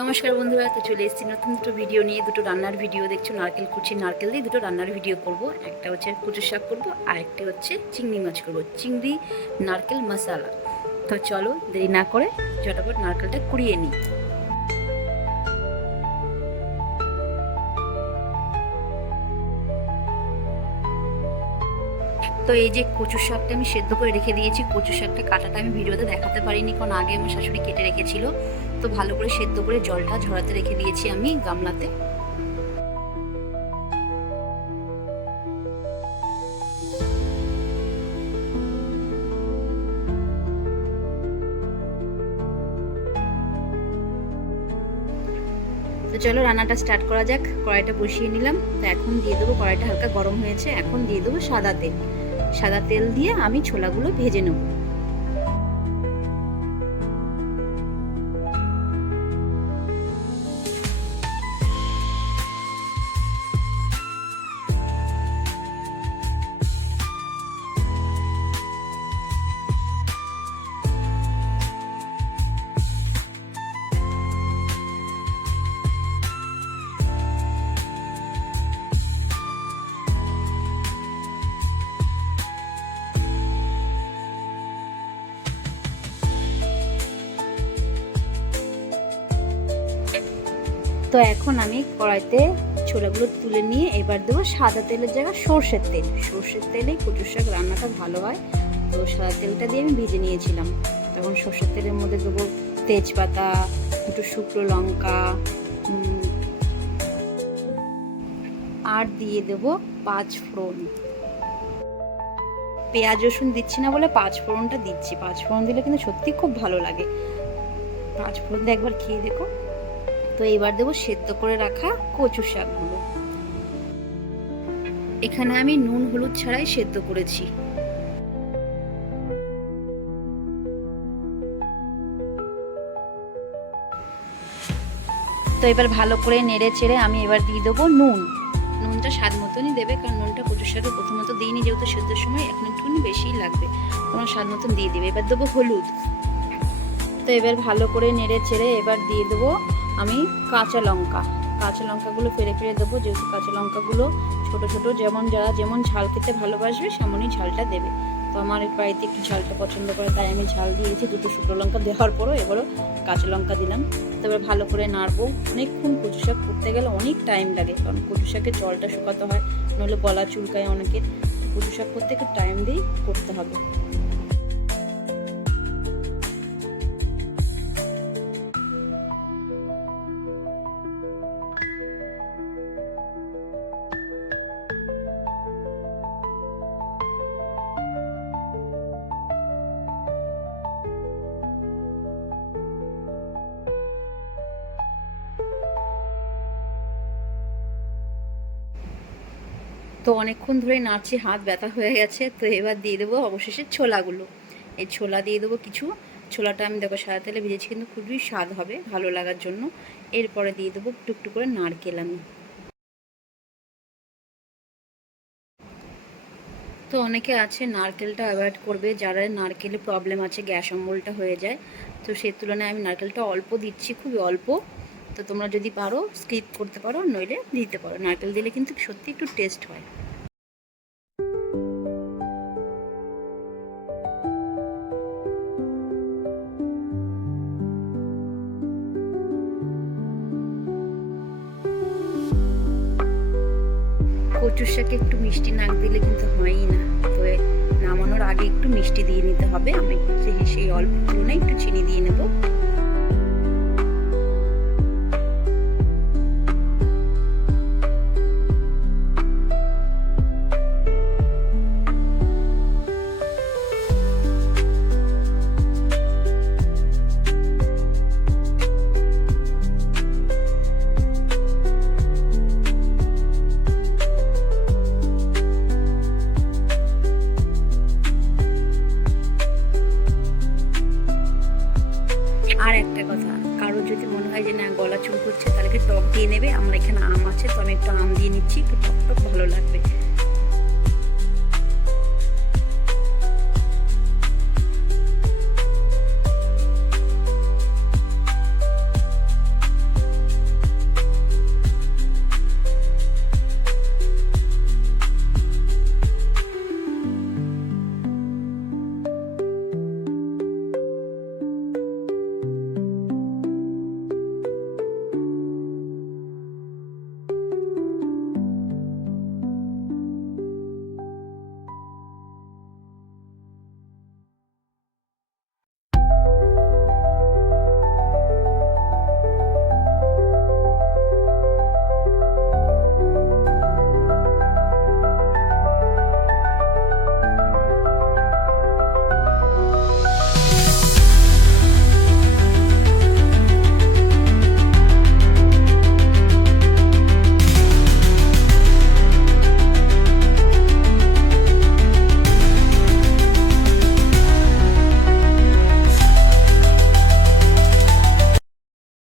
নমস্কার বন্ধুরা, তো চলে এসেছি নতুন দুটো ভিডিও নিয়ে। দুটো রান্নার ভিডিও দেখছো, নারকেল কুচি নারকেল দিয়ে দুটো রান্নার ভিডিও করব। একটা হচ্ছে কচু শাক করবো, আর একটি হচ্ছে চিংড়ি মাছ করবো, চিংড়ি নারকেল মশালা। তো চলো দেরি না করে ঝটাপট নারকেলটা কুড়িয়ে নিই। তো এই যে কচু শাকটা আমি সেদ্ধ করে রেখে দিয়েছি। কচু শাকটা কাটাটা আমি ভিডিওতে দেখাতে পারিনি, কারণ আগে আমার শাশুড়ি কেটে রেখেছিল। তো ভালো করে সেদ্ধ করে জলটা ঝরাতে রেখে দিয়েছি আমি গামলাতে। তো চলো রান্নাটা স্টার্ট করা যাক। কড়াইটা বসিয়ে নিলাম। তো এখন দিয়ে দেবো, কড়াইটা হালকা গরম হয়েছে, এখন দিয়ে দেবো সাদা তেল। সাদা তেল দিয়ে আমি ছোলাগুলো ভেজে নেব। তো এখন আমি কড়াইতে ছোলাগুলো তুলে নিয়ে এবার দেবো সাদা তেলের জায়গায় সর্ষের তেল। সর্ষের তেলেই কচু শাক রান্নাটা ভালো হয়। তো সাদা তেলটা দিয়ে আমি ভেজে নিয়েছিলাম। তখন সর্ষের তেলের মধ্যে দেবো তেজপাতা, একটু শুকনো লঙ্কা, আর দিয়ে দেবো 5 ফোড়ন। পেঁয়াজ রসুন দিচ্ছি না বলে 5 ফোড়নটা দিচ্ছি। 5 ফোড়ন দিলে কিন্তু সত্যি খুব ভালো লাগে। 5 ফোড়ন দিয়ে একবার খেয়ে দেখো। তো এবার দেবো সেদ্ধ করে রাখা কচু শাকগুলো। এখানে আমি নুন হলুদ ছাড়াই সেদ্ধ করেছি। তো এবার ভালো করে নেড়ে চেড়ে আমি এবার দিয়ে দেবো নুন। নুনটা স্বাদ মতনই দেবে, কারণ নুনটা কচু শাকে প্রথমত দিইনি, যেহেতু সেদ্ধের সময় এখন একটুখানি বেশিই লাগবে, তোমার স্বাদ মতন দিয়ে দিবে। এবার দেবো হলুদ। তো এবার ভালো করে নেড়ে চেড়ে এবার দিয়ে দেবো আমি কাঁচা লঙ্কা। কাঁচা লঙ্কাগুলো ফেরে ফেরে দেবো, যেহেতু কাঁচা লঙ্কাগুলো ছোটো ছোটো, যারা যেমন ঝাল খেতে ভালোবাসবে সেমনই ঝালটা দেবে। তো আমার বাড়িতে একটু ঝালটা পছন্দ করে, তাই আমি ঝাল দিয়েছি। দুটো শুকনো লঙ্কা দেওয়ার পরও এবারও কাঁচা লঙ্কা দিলাম। তারপরে ভালো করে নাড়বো। অনেকক্ষণ কচু শাক করতে গেলে অনেক টাইম লাগে, কারণ কচু শাকের জলটা শুকাতে হয়, নইলে গলা চুলকায় অনেকের। কচু শাক করতে একটু টাইম দিয়েই করতে হবে। তো অনেকক্ষণ ধরে নাড়ছি, হাত ব্যথা হয়ে গেছে। তো এবার দিয়ে দেবো অবশেষে ছোলাগুলো। এই ছোলা দিয়ে দেবো কিছু। ছোলাটা আমি দেখো সাদা তেলে ভেজেছি, কিন্তু খুবই স্বাদ হবে ভালো লাগার জন্য। এরপরে দিয়ে দেবো টুকটুক করে নারকেল আমি। তো অনেকে আছে নারকেলটা অ্যাভয়েড করবে, যারা নারকেলে প্রবলেম আছে, গ্যাস অম্বলটা হয়ে যায়। তো সেই তুলনায় আমি নারকেলটা অল্প দিচ্ছি, খুবই অল্প। তো তোমরা যদি পারো স্কিপ করতে পারো, নইলে দিতে পারো। নারকেল দিলে কিন্তু সত্যি একটু টেস্ট হয়। কচুর শাকে একটু মিষ্টি না দিলে কিন্তু হয়ই না। তো নামানোর আগে একটু মিষ্টি দিয়ে নিতে হবে। আমি সেই অল্প তুলনায় একটু চিনি দিয়ে নেব। আর একটা কথা, কারোর যদি মনে হয় যে না গলা চুল করছে, তাহলে টক দিয়ে নেবে। আমার এখানে আম আছে, তো আমি একটু আম দিয়ে নিচ্ছি, একটু টক টক ভালো লাগবে।